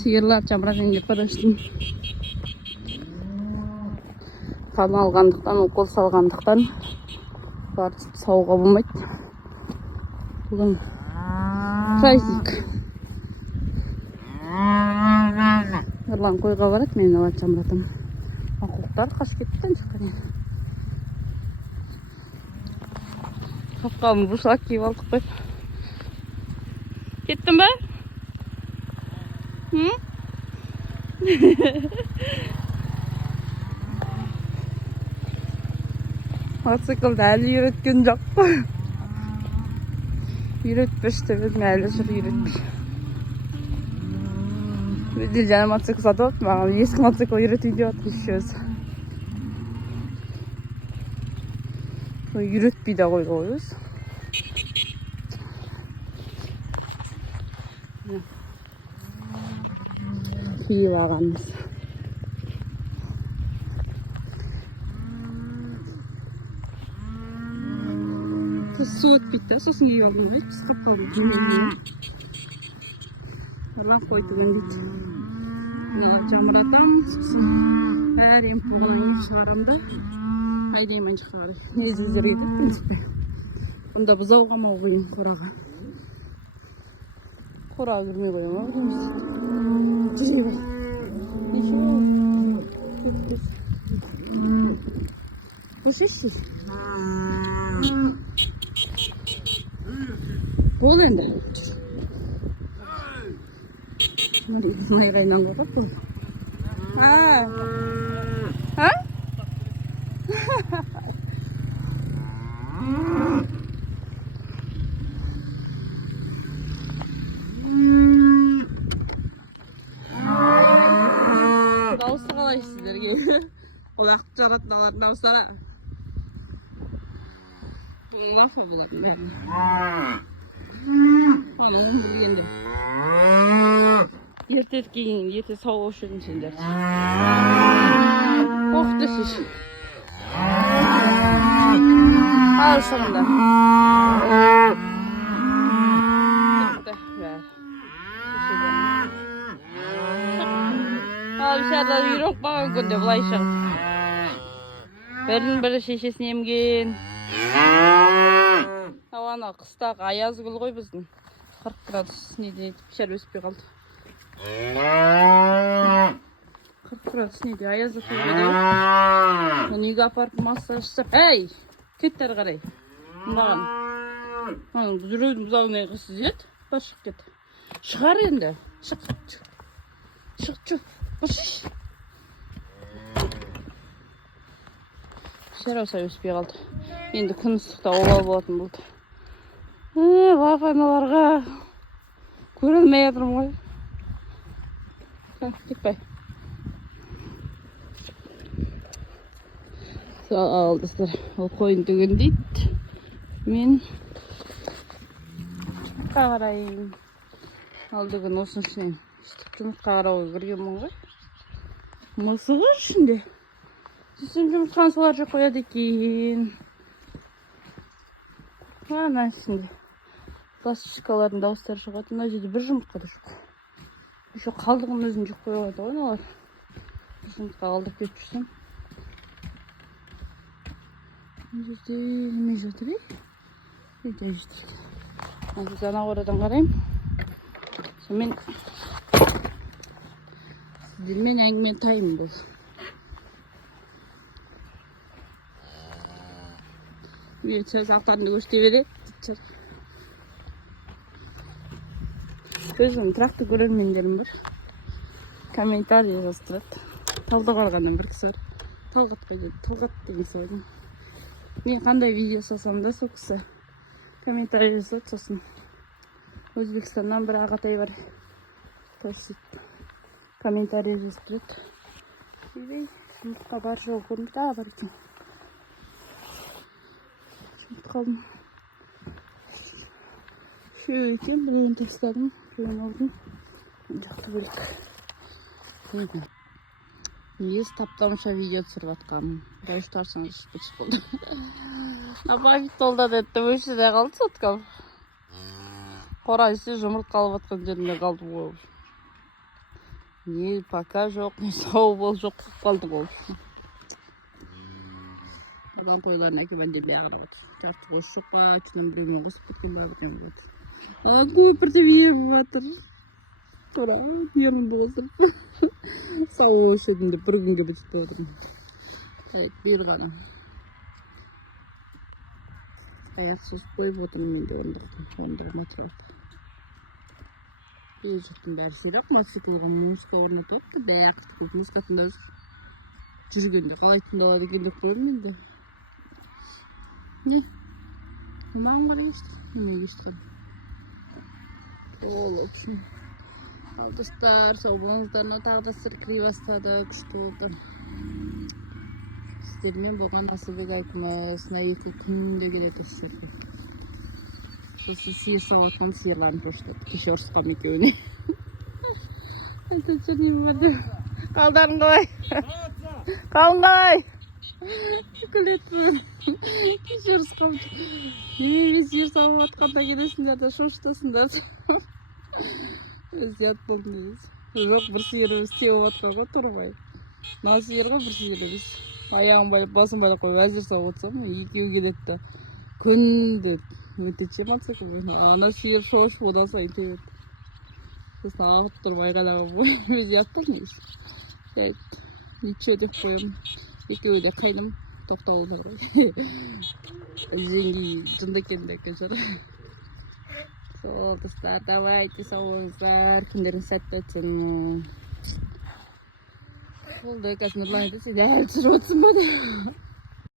Сиырлар жамыраған деп қараштым. Қан алғандықтан, укол салғандықтан бар сауға болмайды. Бүгін праздник. Ерлан қойға барады, мен алат жамыратым. Ақуықтар қашып кеттен шыққан. Қапқамын бұшақ киіп алдық қой. Кеттің ба? Мотоциклді әлі үйреткен жоқ қой. Үйретпеш деп едім, әлі жүр үйретпеш. Өйде жаңа мотоцикл сатып алып, маған ескі мотоцикл үйретейін деп жатыр еще өзі. Үйретпейді ғой өзі. Киіп ағанымыз. Су өтпейді, сосын киіп алған ғой, пысқап қалдым. Ерлан қой түген дейді. Жамыратам, сосын әрем пұғылан ел шығарам да. Айдаймен шығарай. Незі жүрейді, принципе. Онда бұзауға мау қойым қораға. Қораға кірмей қойым, ау дейміз. Жүрей бай. Көш ешсіз. Бол енді. Майғайнан қоғып бұл. Ха? Дауысы қалай сіздерге? Құлақты жаратын алардың дауыстара. Лафа болатын бәріне. Анығын білгенде. Ертет кейін, ерте сау өшірін сендер. Оқты шеш. Ал шырында. Шықты бәр. Ал шарда үйрек баған күнде бұлай шығып. Бірін бірі шешесін емген. Ауана қыстақ аяз күл ғой біздің. 40 градус неде шар өспей қалды. 40 градус неде аяз өспей қалды. Неге апарып массаж жасап. Әй! Кеттер қарай. Маған. Жүрегін бұзауын қысыз ет. Бар шық кет. Шығар енді. Шық. Шық. Бұшыш. Шар осай өспей қалды. Енді күн ыстықта олау болатын болды. Лафаналарға көрілмей жатырмын ғой. Кетпай. Алдыстар, ол қойын түген дейді. Мен қарайым. Алдығын осын ішінен жұмыртқа қарауға кіргенмін ғой. Мысығы ішінде. Сүйсен жұмыртқан солар жоқ қояды екен. Ана ішінде. Пластичкалардың дауыстары шығады. Мына жерде бір жұмыртқа да жоқ. Еще қалдығын өзін жоқ қойғады ғой олар. Бір жұмыртқа қалдық кетіп жүрсем. Мына жерде неме жатыр, үйде жатыр. Біз ана қорадан қарайым. Сонымен сіздермен әңгіме тайым бұл. Сөз ақтарында көште береді. Өзім тұрақты көрермендерім бар. Комментарий жаздырады. Талдықорғаннан бір кісі бар. Талғат деген кісі. Мен қандай видео салсам да сол кісі комментарий жазады. Сосын Өзбекстаннан бір ағатай бар. Комментарий жаздырады. Жұмыртқа бар жоқ, жұмыртқа бар екен. Қалдым. Шөй екен, білейін тастадым. Шөйін алдым. Жақты бөлік. Ес таптамыша видео түсіріп атқамын. Дәуіш тарсаңыз бұтыс болды. Направить толда дәтті өшіде қалды соткам. Қорайсы жұмырт қалып атқан жерінде қалды ғой. Не пока жоқ, не сау бол жоқ болып қалдық ол. Адам тойларына келгенде бәрі отыр. Жарты қос жоққа, ішінен біреумен қосып кеткен бар екен дейді. Көпірде ем жатыр. Тура, ерімді қосып. Сау болушы едім деп бір күнге бітіп отырмын. Қайық бері ғана. Аяқ созып қойып отырмын мен де ондығым отырады. Ел жұрттың бәрі сирақ мотоциклға музыка орнатыпты, бәқытты көп музыкасында жүргенде қалай тыңдалады екен деп қойдым енді. Не? Маған қарай естіп? Не естіп? Ол үшін. Ал достар, сау болыңыздар, тағы да сіркірей бастады, күшті болды. Сіздермен болған Асылбек Айкүмәсіне 2 күнде келеді сіздерге. Сосын сиыр сауатқан сиырларын көштеді. Кеше ұрысқам екеуіне. Айтады не барды? Қалдарың қалай? Қалың қалай? Күлетпін. Кеше ұрысқам. Немен сиыр сауатқанда келесіңдер де шошытасыңдар. Зият болдың дейіз. Жоқ, бір сиырымыз теуіп атқан ғой тұрмай. Мына сиырға бір сиырымыз. Аяғын байлап, басын байлап қойып, әзір сауып атсам, екеуі келетті. Күнде өтече мотоцикл бойына. Ана сиыр шошып, одан сайын теуіп. Сосын ағып тұрып айғадағы бойы зият болдың дейіз. Ничего деп қойым. Екеуі де қайным тоқтау олар ғой. Жеңгей жынды екенді әкешір. Сол достар, давайте сау болыңыздар, күндерің сәтті өтсін. Болды, қазір Нұрлан айтады, сен әлі түсіріп отырсың ба деп.